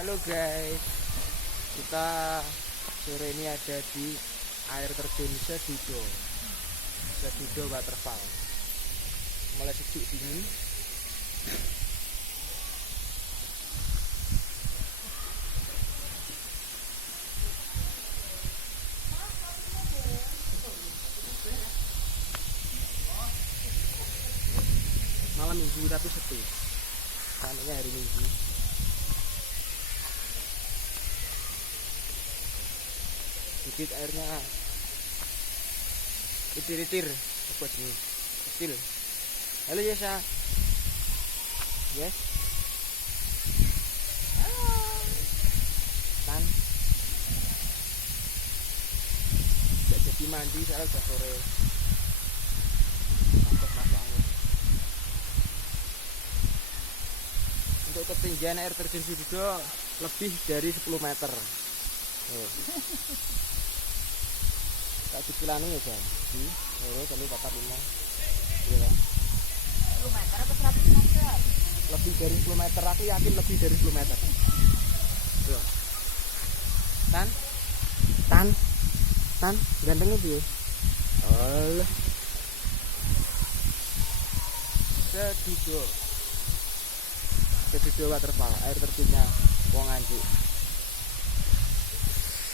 Halo guys, kita sore ini ada di air terjun Sedudo Waterfall. Mulai sejuk dingin. Malam minggu tapi sepi. Kayaknya hari minggu. Dikit airnya itir-itir apa sini kecil. Halo Yesa. Yes. Kan gak jadi mandi soalnya udah sore. Takut masuk angin. Untuk ketinggian air terjun Sedudo lebih dari 10 meter. Tak dikilani ya Bang. Di loro telu papat 5. Iya. 10 meter atau 100 meter? Lebih dari 10 meter, aku yakin lebih dari 10 meter. Tuh. Tan, gantengnya piye? Allah. Sedudo Waterfall, air terjunnya Wong Anjuk.